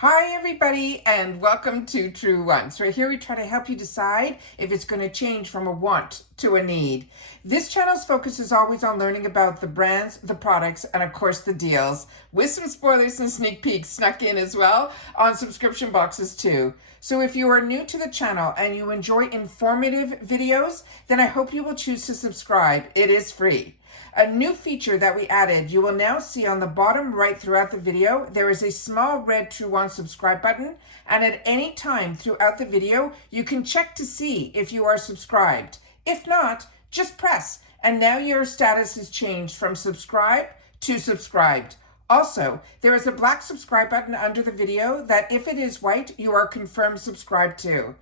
Hi everybody and welcome to Truewants. Right here we try to help you decide if it's going to change from a want to a need. This channel's focus is always on learning about the brands, the products, and of course the deals, with some spoilers and sneak peeks snuck in as well on subscription boxes too. So if you are new to the channel and you enjoy informative videos, then I hope you will choose to subscribe. It is free. A new feature that we added, you will now see on the bottom right throughout the video, there is a small red Truewants subscribe button, and at any time throughout the video, you can check to see if you are subscribed. If not, just press, and now your status is changed from subscribed to subscribed. Also, there is a black subscribe button under the video that if it is white, you are confirmed subscribed to.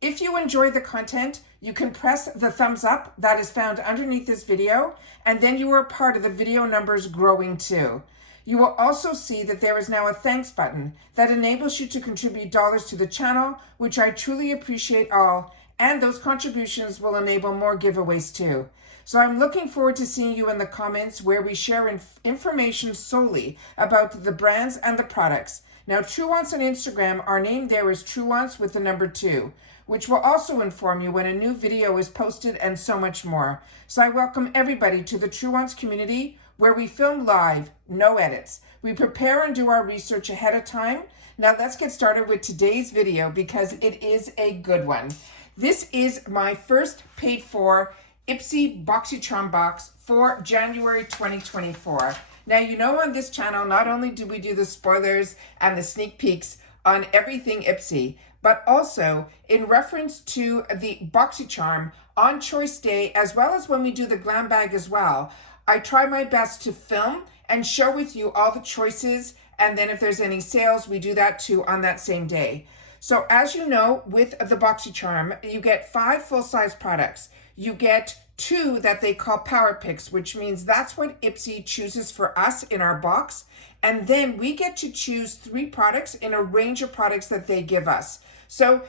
If you enjoy the content, you can press the thumbs up that is found underneath this video, and then you are part of the video numbers growing too. You will also see that there is now a thanks button that enables you to contribute dollars to the channel, which I truly appreciate all, and those contributions will enable more giveaways too. So I'm looking forward to seeing you in the comments where we share information solely about the brands and the products. Now, Truewants on Instagram, our name there is Truewants with the number 2, which will also inform you when a new video is posted and so much more. So I welcome everybody to the Truewants community where we film live, no edits. We prepare and do our research ahead of time. Now let's get started with today's video because it is a good one. This is my first paid for IPSY Boxycharm box for January 2024. Now, you know, on this channel, not only do we do the spoilers and the sneak peeks on everything IPSY, but also in reference to the Boxycharm on Choice Day, as well as when we do the glam bag as well, I try my best to film and share with you all the choices, and then if there's any sales, we do that too on that same day. So as you know, with the Boxycharm, you get 5 full-size products. You get 2 that they call power picks, which means that's what IPSY chooses for us in our box. And then we get to choose 3 products in a range of products that they give us. So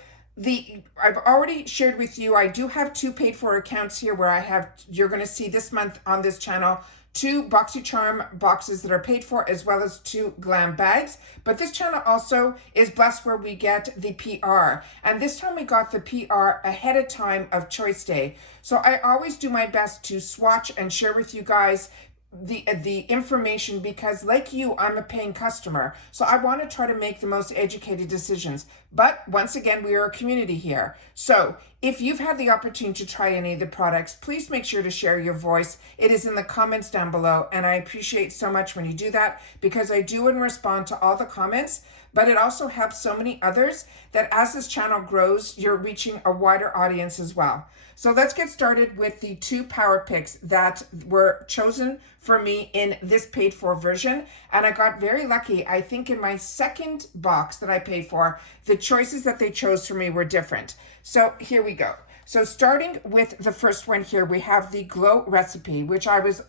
I've already shared with you, I do have 2 paid for accounts here where you're going to see this month on this channel 2 Boxycharm boxes that are paid for, as well as 2 glam bags. But this channel also is blessed where we get the PR. And this time we got the PR ahead of time of Choice Day. So I always do my best to swatch and share with you guys the information because, like you, I'm a paying customer. So I want to try to make the most educated decisions. But once again, we are a community here. So if you've had the opportunity to try any of the products, please make sure to share your voice. It is in the comments down below, and I appreciate so much when you do that because I do and respond to all the comments, but it also helps so many others that as this channel grows, you're reaching a wider audience as well. So let's get started with the 2 power picks that were chosen for me in this paid for version. And I got very lucky. I think in my second box that I paid for, the choices that they chose for me were different. So here we go. So starting with the first one here, we have the Glow recipe, which I was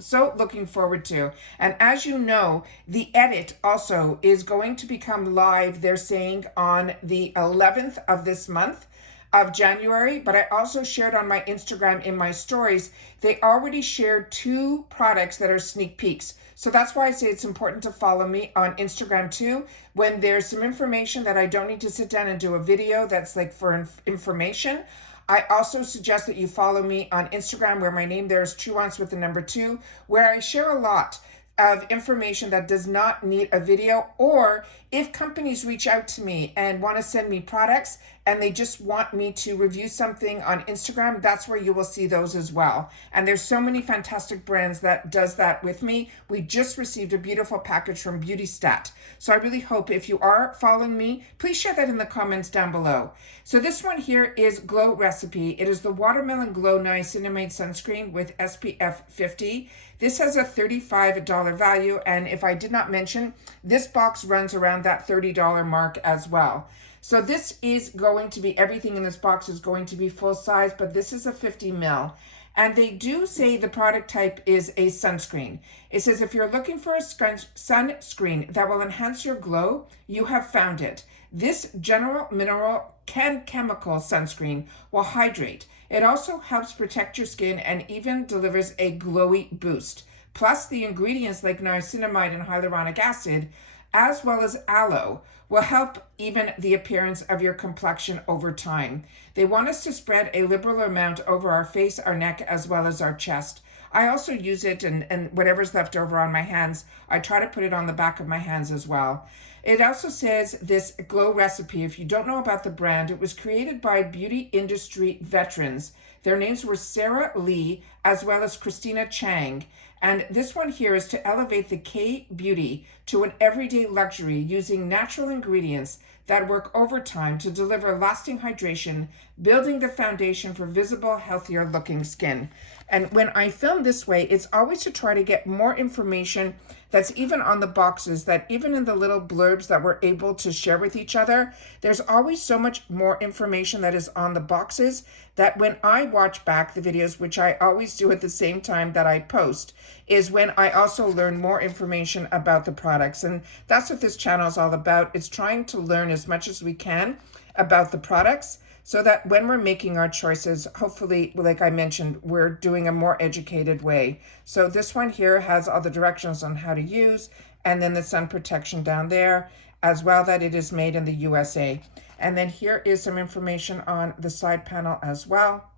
so looking forward to. And as you know, the edit also is going to become live, they're saying, on the 11th of this month of January, but I also shared on my Instagram in my stories, they already shared 2 products that are sneak peeks. So that's why I say it's important to follow me on Instagram too. When there's some information that I don't need to sit down and do a video that's like for information, I also suggest that you follow me on Instagram where my name there is Truewants with the number 2, where I share a lot of information that does not need a video, or if companies reach out to me and want to send me products and they just want me to review something on Instagram, that's where you will see those as well. And there's so many fantastic brands that does that with me. We just received a beautiful package from Beauty Stat. So I really hope if you are following me, please share that in the comments down below. So this one here is Glow Recipe. It is the Watermelon Glow Niacinamide Sunscreen with SPF 50. This has a $35 value, and if I did not mention, this box runs around that $30 mark as well. So this is going to be, everything in this box is going to be full size, but this is a 50 ml. And they do say the product type is a sunscreen. It says if you're looking for a sunscreen that will enhance your glow, you have found it. This general mineral chemical sunscreen will hydrate. It also helps protect your skin and even delivers a glowy boost. Plus, the ingredients like niacinamide and hyaluronic acid as well as aloe, will help even the appearance of your complexion over time. They want us to spread a liberal amount over our face, our neck, as well as our chest. I also use it, and whatever's left over on my hands, I try to put it on the back of my hands as well. It also says this glow recipe. If you don't know about the brand, it was created by beauty industry veterans. Their names were Sarah Lee as well as Christina Chang. And this one here is to elevate the K-beauty to an everyday luxury using natural ingredients that work overtime to deliver lasting hydration, building the foundation for visible, healthier looking skin. And when I film this way, it's always to try to get more information that's even on the boxes, that even in the little blurbs that we're able to share with each other, there's always so much more information that is on the boxes that when I watch back the videos, which I always do at the same time that I post, is when I also learn more information about the products. And that's what this channel is all about. It's trying to learn as much as we can about the products, so that when we're making our choices, hopefully, like I mentioned, we're doing a more educated way. So this one here has all the directions on how to use, and then the sun protection down there, as well that it is made in the USA. And then here is some information on the side panel as well.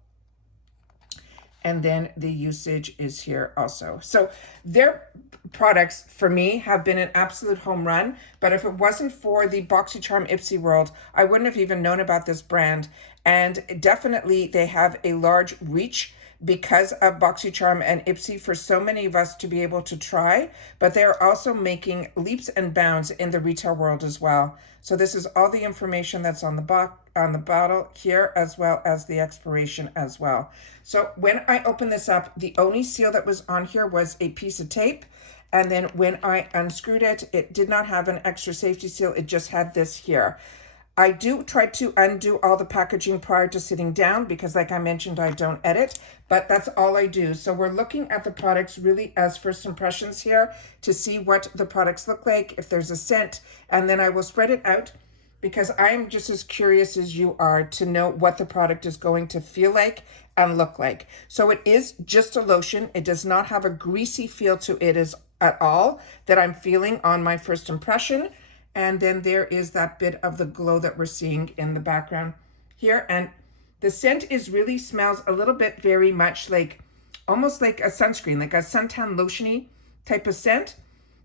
And then the usage is here also. So their products for me have been an absolute home run, but if it wasn't for the Boxycharm IPSY world, I wouldn't have even known about this brand. And definitely they have a large reach because of Boxycharm and IPSY for so many of us to be able to try, but they're also making leaps and bounds in the retail world as well. So this is all the information that's on the bottle here, as well as the expiration as well. So when I opened this up, the only seal that was on here was a piece of tape. And then when I unscrewed it, it did not have an extra safety seal. It just had this here. I do try to undo all the packaging prior to sitting down because, like I mentioned, I don't edit, but that's all I do. So we're looking at the products really as first impressions here to see what the products look like, if there's a scent, and then I will spread it out because I'm just as curious as you are to know what the product is going to feel like and look like. So it is just a lotion. It does not have a greasy feel to it at all that I'm feeling on my first impression. And then there is that bit of the glow that we're seeing in the background here. And the scent is really smells a little bit very much like, almost like a sunscreen, like a suntan lotiony type of scent,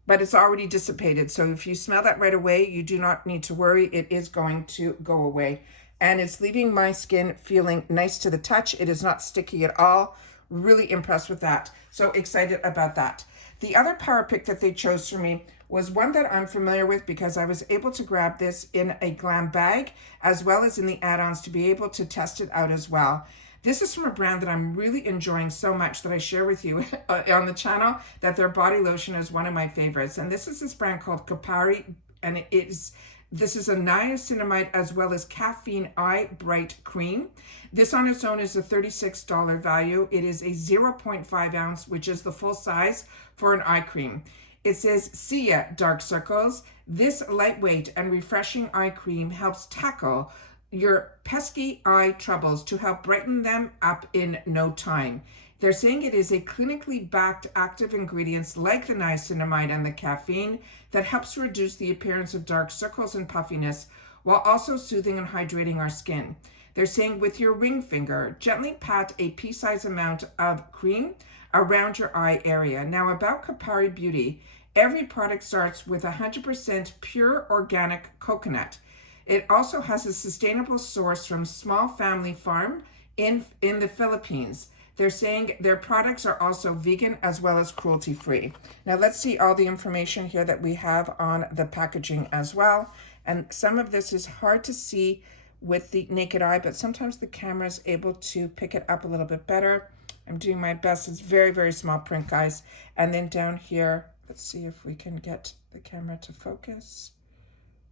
but it's already dissipated. So if you smell that right away, you do not need to worry. It is going to go away. And it's leaving my skin feeling nice to the touch. It is not sticky at all. Really impressed with that. So excited about that. The other power pick that they chose for me was one that I'm familiar with because I was able to grab this in a glam bag as well as in the add-ons to be able to test it out as well. This is from a brand that I'm really enjoying so much that I share with you on the channel, that their body lotion is one of my favorites. And this is this brand called Kapari, and this is a niacinamide as well as caffeine eye bright cream. This on its own is a $36 value. It is a 0.5 ounce, which is the full size for an eye cream. It says, "See ya, dark circles. This lightweight and refreshing eye cream helps tackle your pesky eye troubles to help brighten them up in no time." They're saying it is a clinically backed active ingredients like the niacinamide and the caffeine that helps reduce the appearance of dark circles and puffiness while also soothing and hydrating our skin. They're saying with your ring finger, gently pat a pea-sized amount of cream around your eye area. Now about Kapari Beauty, every product starts with 100% pure organic coconut. It also has a sustainable source from small family farm in the Philippines. They're saying their products are also vegan as well as cruelty-free. Now let's see all the information here that we have on the packaging as well. And some of this is hard to see with the naked eye, but sometimes the camera is able to pick it up a little bit better. I'm doing my best. It's very, very small print, guys. And then down here, let's see if we can get the camera to focus.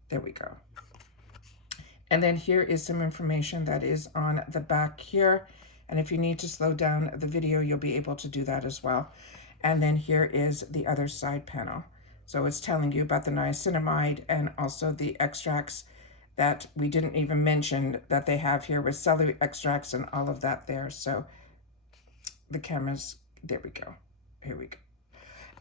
There we go. And then here is some information that is on the back here. And if you need to slow down the video, you'll be able to do that as well. And then here is the other side panel. So it's telling you about the niacinamide and also the extracts that we didn't even mention that they have here with celery extracts and all of that there. So the cameras, there we go. Here we go.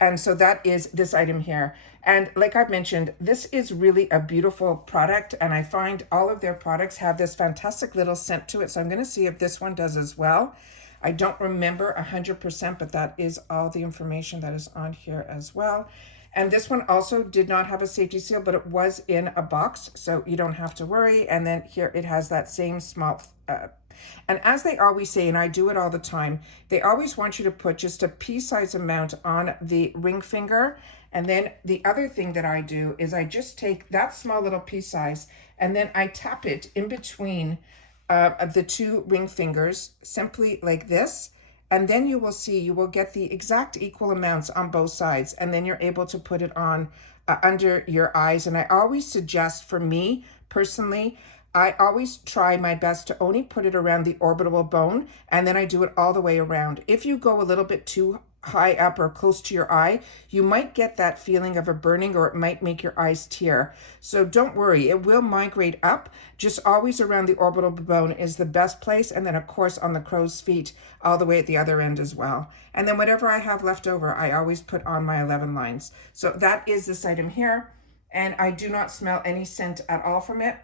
And so that is this item here. And like I've mentioned, this is really a beautiful product. And I find all of their products have this fantastic little scent to it. So I'm going to see if this one does as well. I don't remember 100%, but that is all the information that is on here as well. And this one also did not have a safety seal, but it was in a box, so you don't have to worry. And then here it has that same small, and as they always say, and I do it all the time, they always want you to put just a pea-size amount on the ring finger. And then the other thing that I do is I just take that small little pea size and then I tap it in between the two ring fingers, simply like this. And then you will see, you will get the exact equal amounts on both sides. And then you're able to put it on under your eyes. And I always suggest, for me personally, I always try my best to only put it around the orbital bone, and then I do it all the way around. If you go a little bit too high up or close to your eye, you might get that feeling of a burning, or it might make your eyes tear. So don't worry, it will migrate up. Just always around the orbital bone is the best place. And then of course on the crow's feet, all the way at the other end as well. And then whatever I have left over, I always put on my 11 lines. So that is this item here. And I do not smell any scent at all from it.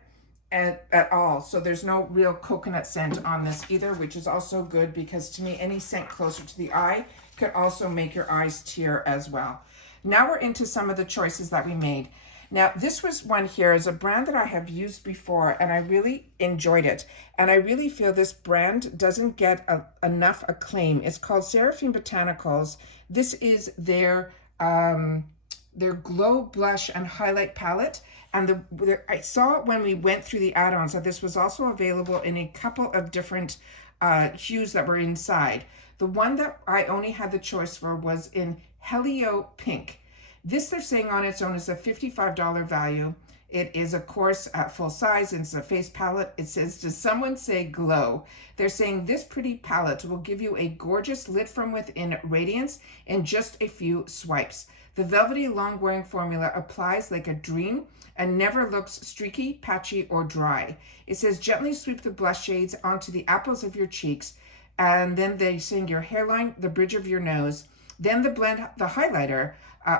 At all. So there's no real coconut scent on this either, which is also good, because to me, any scent closer to the eye could also make your eyes tear as well. Now we're into some of the choices that we made. Now this was one here is a brand that I have used before and I really enjoyed it. And I really feel this brand doesn't get enough acclaim. It's called Seraphine Botanicals. This is their glow blush and highlight palette. And I saw when we went through the add-ons that this was also available in a couple of different hues that were inside. The one that I only had the choice for was in Helio Pink. This, they're saying on its own, is a $55 value. It is, of course, at full size. It's a face palette. It says, does someone say glow? They're saying this pretty palette will give you a gorgeous lit from within radiance in just a few swipes. The velvety long-wearing formula applies like a dream and never looks streaky, patchy, or dry. It says gently sweep the blush shades onto the apples of your cheeks, and then they sing your hairline, the bridge of your nose, then blend the highlighter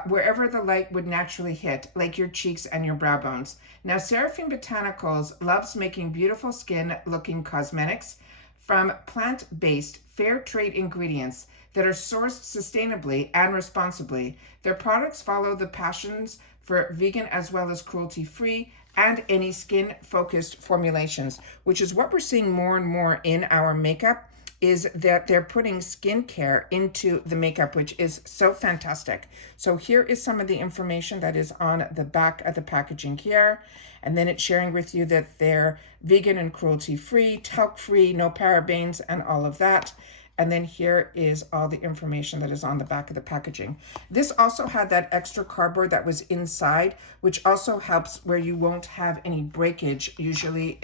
wherever the light would naturally hit, like your cheeks and your brow bones. Now, Seraphine Botanicals loves making beautiful skin-looking cosmetics from plant-based, fair trade ingredients that are sourced sustainably and responsibly. Their products follow the passions for vegan as well as cruelty-free and any skin-focused formulations, which is what we're seeing more and more in our makeup, is that they're putting skincare into the makeup, which is so fantastic. So here is some of the information that is on the back of the packaging here. And then it's sharing with you that they're vegan and cruelty-free, talc-free, no parabens, and all of that. And then here is all the information that is on the back of the packaging. This also had that extra cardboard that was inside, which also helps where you won't have any breakage. Usually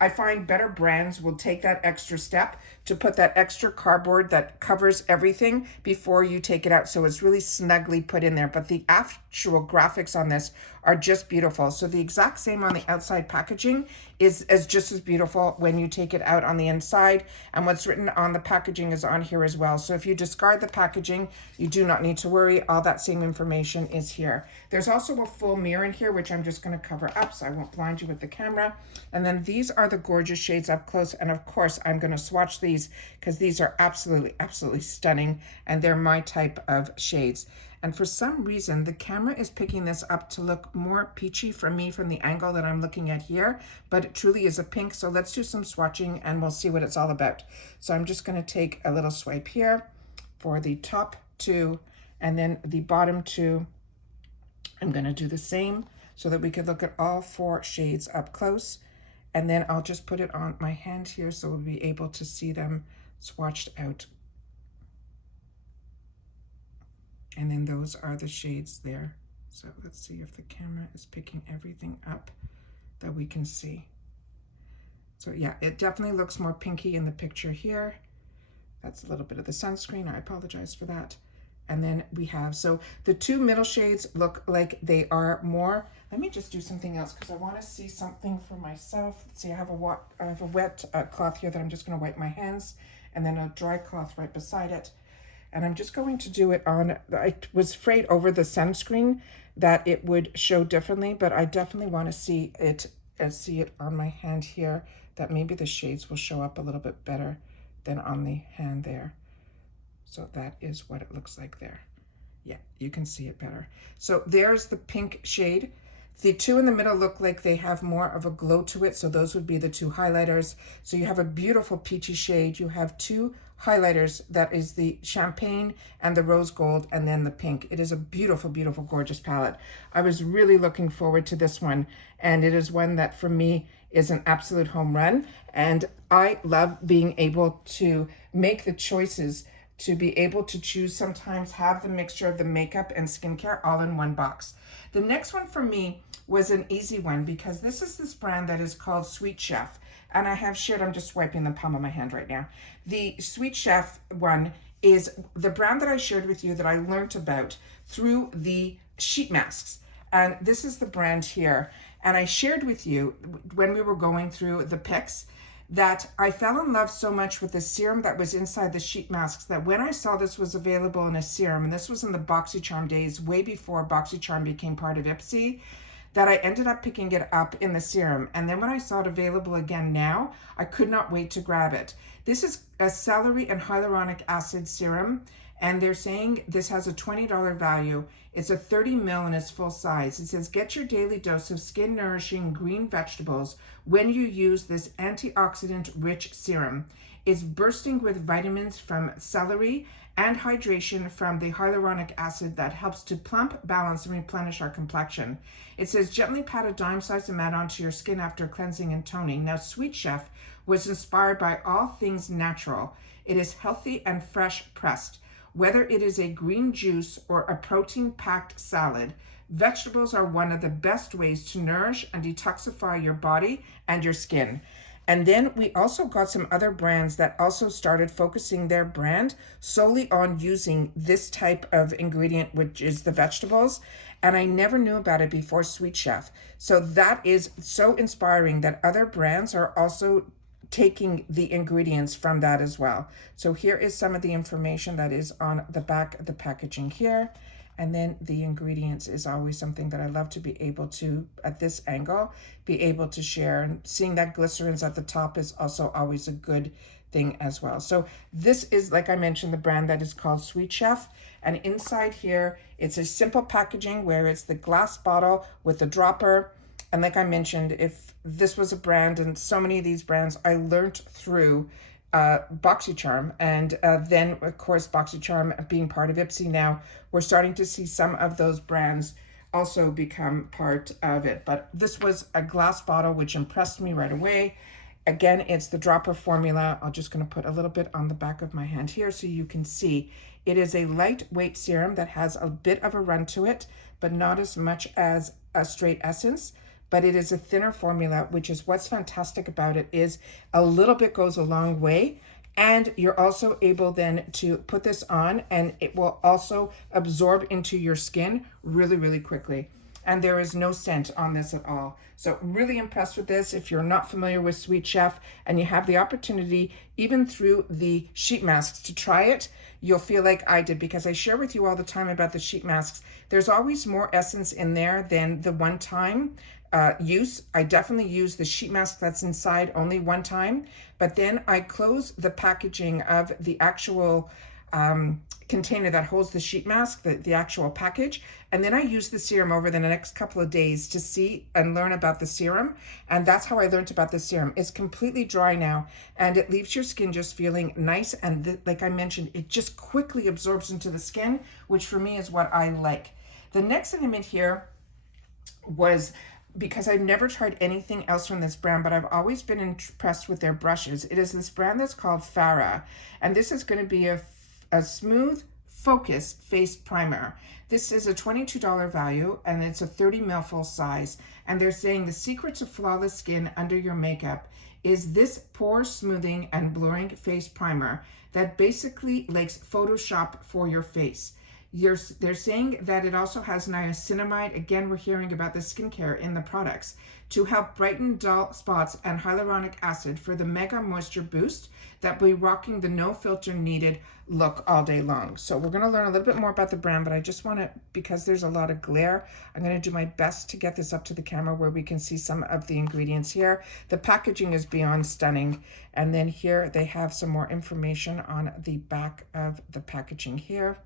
I find better brands will take that extra step to put that extra cardboard that covers everything before you take it out. So it's really snugly put in there. But the actual graphics on this are just beautiful. So the exact same on the outside packaging is just as beautiful when you take it out on the inside. And what's written on the packaging is on here as well. So if you discard the packaging, you do not need to worry. All that same information is here. There's also a full mirror in here, which I'm just going to cover up so I won't blind you with the camera. And then these are the gorgeous shades up close. And of course, I'm going to swatch these because these are absolutely stunning. And they're my type of shades. And for some reason, the camera is picking this up to look more peachy for me from the angle that I'm looking at here, but it truly is a pink. So let's do some swatching and we'll see what it's all about. So I'm just going to take a little swipe here for the top two, and then the bottom two. I'm going to do the same so that we could look at all four shades up close. And then I'll just put it on my hand here so we'll be able to see them swatched out. And then those are the shades there. So let's see if the camera is picking everything up that we can see. So yeah, it definitely looks more pinky in the picture here. That's a little bit of the sunscreen. I apologize for that. And then we have, so the two middle shades look like they are more, let me just do something else because I want to see something for myself. Let's see, I have a wet cloth here that I'm just going to wipe my hands, and then a dry cloth right beside it. And I'm just going to do it on, I was afraid over the sunscreen that it would show differently, but I definitely want to see it on my hand here, that maybe the shades will show up a little bit better than on the hand there. So that is what it looks like there. Yeah, you can see it better. So there's the pink shade. The two in the middle look like they have more of a glow to it, so those would be the two highlighters. So you have a beautiful peachy shade. You have two highlighters, that is the champagne and the rose gold, and then the pink. It is a beautiful, beautiful, gorgeous palette. I was really looking forward to this one, and it is one that for me is an absolute home run. And I love being able to make the choices to be able to choose, sometimes have the mixture of the makeup and skincare all in one box. The next one for me was an easy one, because this brand that is called Sweet Chef. And I have shared, I'm just wiping the palm of my hand right now. The Sweet Chef one is the brand that I shared with you that I learned about through the sheet masks. And this is the brand here. And I shared with you when we were going through the pics that I fell in love so much with the serum that was inside the sheet masks that when I saw this was available in a serum, and this was in the Boxycharm days, way before Boxycharm became part of IPSY, that I ended up picking it up in the serum. And then when I saw it available again now, I could not wait to grab it. This is a celery and hyaluronic acid serum, and they're saying this has a $20 value. It's a 30 ml and it's full size. It says, get your daily dose of skin nourishing green vegetables when you use this antioxidant rich serum. It's bursting with vitamins from celery and hydration from the hyaluronic acid that helps to plump, balance, and replenish our complexion. It says, gently pat a dime-sized amount onto your skin after cleansing and toning. Now, Sweet Chef was inspired by all things natural. It is healthy and fresh pressed. Whether it is a green juice or a protein-packed salad, vegetables are one of the best ways to nourish and detoxify your body and your skin. And then we also got some other brands that also started focusing their brand solely on using this type of ingredient, which is the vegetables. And I never knew about it before Sweet Chef. So that is so inspiring that other brands are also taking the ingredients from that as well. So here is some of the information that is on the back of the packaging here. And then the ingredients is always something that I love to be able to, at this angle, be able to share. And seeing that glycerin's at the top is also always a good thing as well. So this is, like I mentioned, the brand that is called Sweet Chef. And inside here, it's a simple packaging where it's the glass bottle with the dropper. And like I mentioned, if this was a brand, and so many of these brands I learned through Boxycharm, and then of course Boxycharm being part of IPSY now, we're starting to see some of those brands also become part of it. But this was a glass bottle which impressed me right away. Again, it's the dropper formula. I'm just going to put a little bit on the back of my hand here so you can see. It is a lightweight serum that has a bit of a run to it, but not as much as a straight essence. But it is a thinner formula, which is what's fantastic about it, is a little bit goes a long way. And you're also able then to put this on, and it will also absorb into your skin really, really quickly. And there is no scent on this at all. So really impressed with this. If you're not familiar with Sweet Chef and you have the opportunity, even through the sheet masks, to try it, you'll feel like I did, because I share with you all the time about the sheet masks. There's always more essence in there than the one time use. I definitely use the sheet mask that's inside only one time, but then I close the packaging of the actual container that holds the sheet mask, the actual package, and then I use the serum over the next couple of days to see and learn about the serum. And that's how I learned about the serum. It's completely dry now, and it leaves your skin just feeling nice, and like I mentioned, it just quickly absorbs into the skin, which for me is what I like. The next thing I made here was, because I've never tried anything else from this brand, but I've always been impressed with their brushes. It is this brand that's called Farah, and this is going to be a smooth focus face primer. This is a $22 value, and it's a 30 ml full size. And they're saying the secret to flawless skin under your makeup is this pore smoothing and blurring face primer that basically likes Photoshop for your face. They're saying that it also has niacinamide. Again, we're hearing about the skincare in the products to help brighten dull spots, and hyaluronic acid for the mega moisture boost that will be rocking the no filter needed look all day long. So we're going to learn a little bit more about the brand, but I just want to, because there's a lot of glare, I'm going to do my best to get this up to the camera where we can see some of the ingredients here. The packaging is beyond stunning. And then here they have some more information on the back of the packaging here.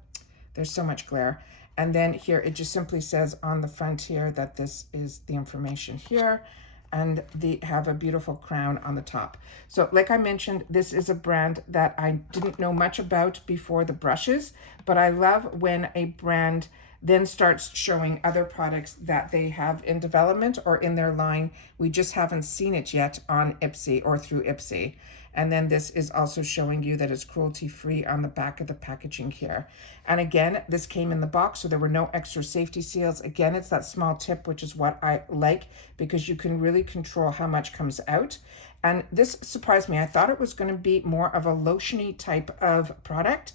There's so much glare. And then here it just simply says on the front here that this is the information here, and they have a beautiful crown on the top. So like I mentioned, this is a brand that I didn't know much about before the brushes, but I love when a brand then starts showing other products that they have in development or in their line. We just haven't seen it yet on IPSY or through IPSY. And then this is also showing you that it's cruelty-free on the back of the packaging here. And again, this came in the box, so there were no extra safety seals. Again, it's that small tip, which is what I like, because you can really control how much comes out. And this surprised me. I thought it was going to be more of a lotiony type of product,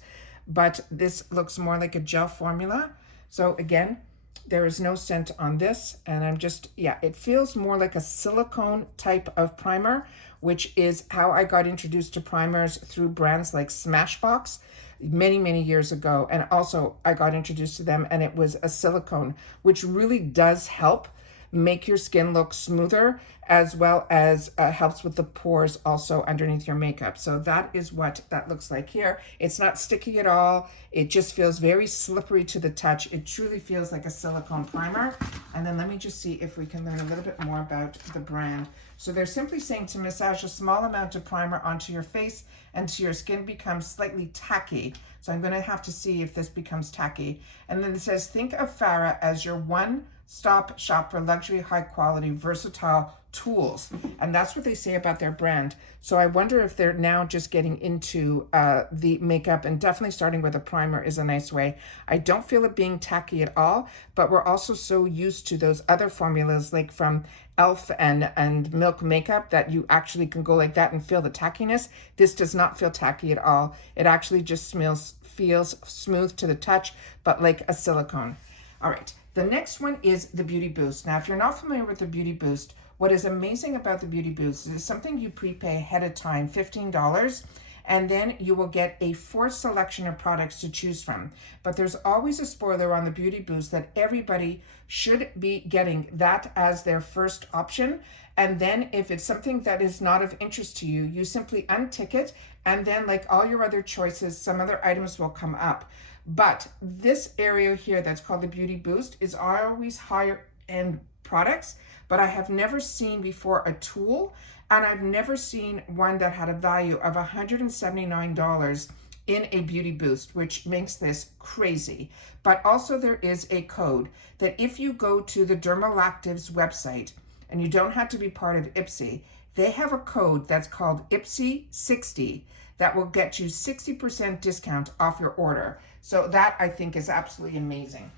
but this looks more like a gel formula. So again, there is no scent on this, and I'm just, yeah, it feels more like a silicone type of primer, which is how I got introduced to primers through brands like Smashbox many years ago. And also I got introduced to them, and it was a silicone, which really does help make your skin look smoother, as well as helps with the pores also underneath your makeup. So that is what that looks like here. It's not sticky at all. It just feels very slippery to the touch. It truly feels like a silicone primer. And then let me just see if we can learn a little bit more about the brand. So they're simply saying to massage a small amount of primer onto your face until your skin becomes slightly tacky. So I'm going to have to see if this becomes tacky. And then it says, think of Farah as your one-stop shop for luxury, high-quality, versatile tools. And that's what they say about their brand. So I wonder if they're now just getting into the makeup, and definitely starting with a primer is a nice way. I don't feel it being tacky at all, but we're also so used to those other formulas like from Elf and Milk Makeup that you actually can go like that and feel the tackiness. This does not feel tacky at all. It actually just feels smooth to the touch, but like a silicone. All right, the next one is the Beauty Boost. Now, if you're not familiar with the Beauty Boost, what is amazing about the Beauty Boost is something you prepay ahead of time, $15, and then you will get a forced selection of products to choose from. But there's always a spoiler on the Beauty Boost that everybody should be getting that as their first option. And then if it's something that is not of interest to you, you simply untick it, and then like all your other choices, some other items will come up. But this area here that's called the Beauty Boost is always higher end products, but I have never seen before a tool, and I've never seen one that had a value of $179 in a Beauty Boost, which makes this crazy. But also there is a code that if you go to the Dermalactives website, and you don't have to be part of IPSY, they have a code that's called IPSY60 that will get you 60% discount off your order. So that I think is absolutely amazing.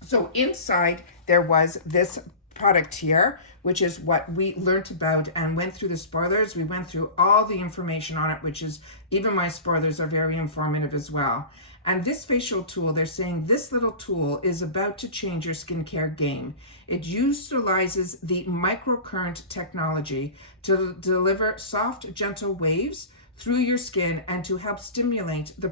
So inside there was this product here, which is what we learned about and went through the spoilers. We went through all the information on it, which is, even my spoilers are very informative as well. And this facial tool, they're saying this little tool is about to change your skincare game. It utilizes the microcurrent technology to deliver soft, gentle waves through your skin and to help stimulate the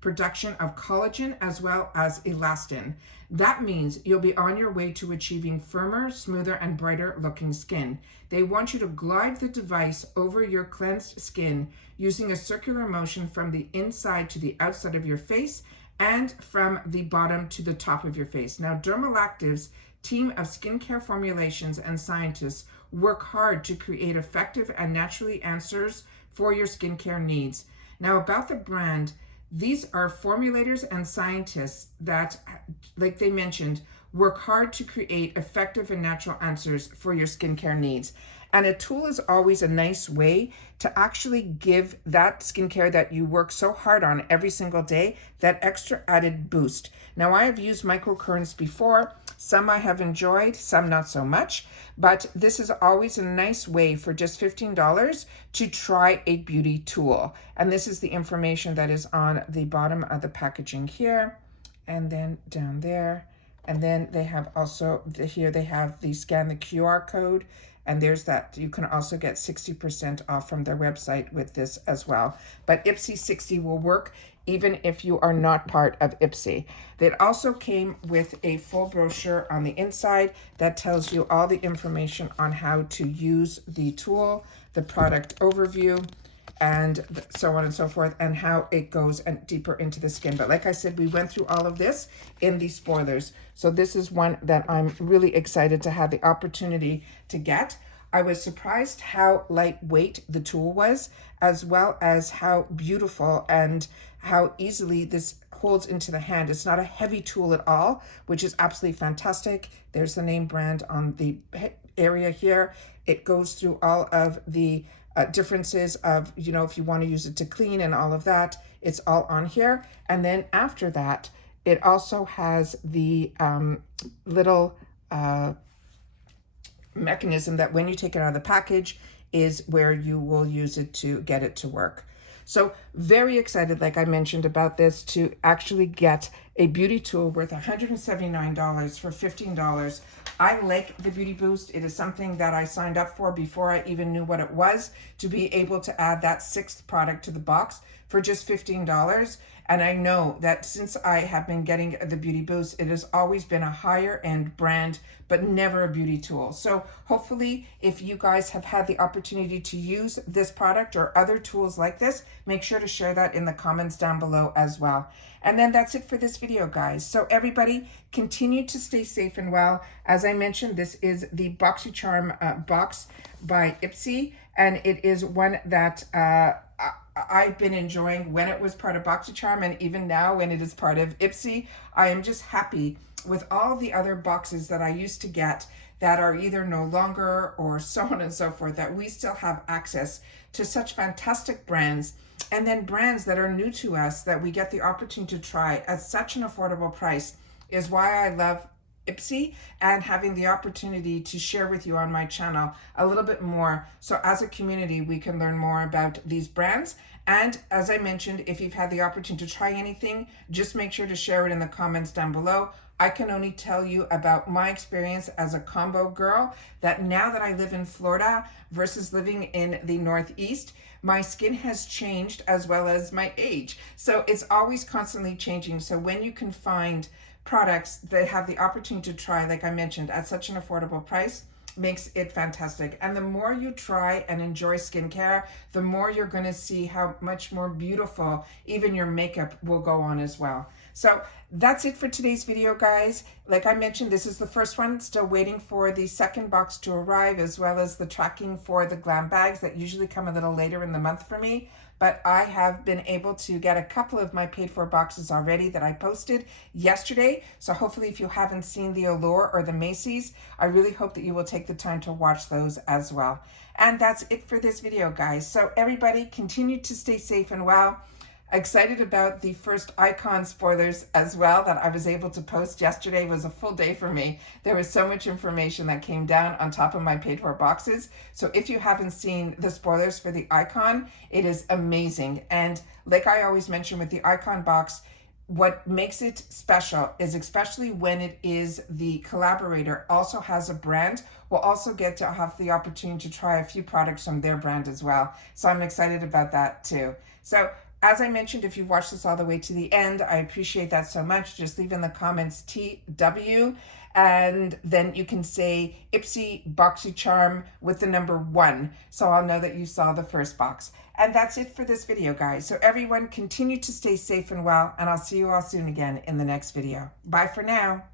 production of collagen as well as elastin. That means you'll be on your way to achieving firmer, smoother, and brighter looking skin. They want you to glide the device over your cleansed skin using a circular motion from the inside to the outside of your face and from the bottom to the top of your face. Now, Dermalactives' team of skincare formulations and scientists work hard to create effective and naturally answers for your skincare needs. Now, about the brand, these are formulators and scientists that, like they mentioned, work hard to create effective and natural answers for your skincare needs. And a tool is always a nice way to actually give that skincare that you work so hard on every single day that extra added boost. Now, I have used microcurrents before. Some I have enjoyed, some not so much, but this is always a nice way for just $15 to try a beauty tool. And this is the information that is on the bottom of the packaging here. and then down there. And then they have also, here they have the scan the QR code, and there's that. You can also get 60% off from their website with this as well. But IPSY 60 will work even if you are not part of IPSY. It also came with a full brochure on the inside that tells you all the information on how to use the tool, the product overview, and so on and so forth, and how it goes deeper into the skin. But like I said, we went through all of this in the spoilers. So this is one that I'm really excited to have the opportunity to get. I was surprised how lightweight the tool was, as well as how beautiful and how easily this holds into the hand. It's not a heavy tool at all, which is absolutely fantastic. There's the name brand on the area here. It goes through all of the differences of, you know, if you want to use it to clean and all of that, it's all on here. And then after that, it also has the little mechanism that when you take it out of the package is where you will use it to get it to work. So very excited, like I mentioned, about this, to actually get a beauty tool worth $179 for $15. I like the Beauty Boost. It is something that I signed up for before I even knew what it was, to be able to add that 6th product to the box for just $15. And I know that since I have been getting the Beauty Boost, it has always been a higher end brand, but never a beauty tool. So hopefully, if you guys have had the opportunity to use this product or other tools like this, make sure to share that in the comments down below as well. And then that's it for this video, guys. So everybody, continue to stay safe and well. As I mentioned, this is the Boxycharm box by IPSY, and it is one that I've been enjoying when it was part of Boxycharm, and even now when it is part of IPSY. I am just happy with all the other boxes that I used to get that are either no longer or so on and so forth, that we still have access to such fantastic brands, and then brands that are new to us that we get the opportunity to try at such an affordable price is why I love IPSY, and having the opportunity to share with you on my channel a little bit more, so as a community we can learn more about these brands. And as I mentioned, if you've had the opportunity to try anything, just make sure to share it in the comments down below. I can only tell you about my experience as a combo girl, that now that I live in Florida versus living in the Northeast, my skin has changed as well as my age. So it's always constantly changing. So when you can find products that have the opportunity to try, like I mentioned, at such an affordable price, makes it fantastic. And the more you try and enjoy skincare, the more you're going to see how much more beautiful even your makeup will go on as well. So that's it for today's video, guys. Like I mentioned, this is the first one. Still waiting for the second box to arrive, as well as the tracking for the glam bags that usually come a little later in the month for me. But I have been able to get a couple of my paid for boxes already that I posted yesterday. So hopefully, if you haven't seen the Allure or the Macy's, I really hope that you will take the time to watch those as well. And that's it for this video, guys. So everybody, continue to stay safe and well. Excited about the first icon spoilers as well that I was able to post yesterday. It was a full day for me. There was so much information that came down on top of my paid for boxes. So if you haven't seen the spoilers for the icon, it is amazing. And like I always mention with the icon box, what makes it special is, especially when it is the collaborator also has a brand, we'll also get to have the opportunity to try a few products from their brand as well. So I'm excited about that too. So as I mentioned, if you've watched this all the way to the end, I appreciate that so much. Just leave in the comments TW, and then you can say IPSY Boxycharm with the number 1, so I'll know that you saw the first box. And that's it for this video, guys. So everyone, continue to stay safe and well, and I'll see you all soon again in the next video. Bye for now.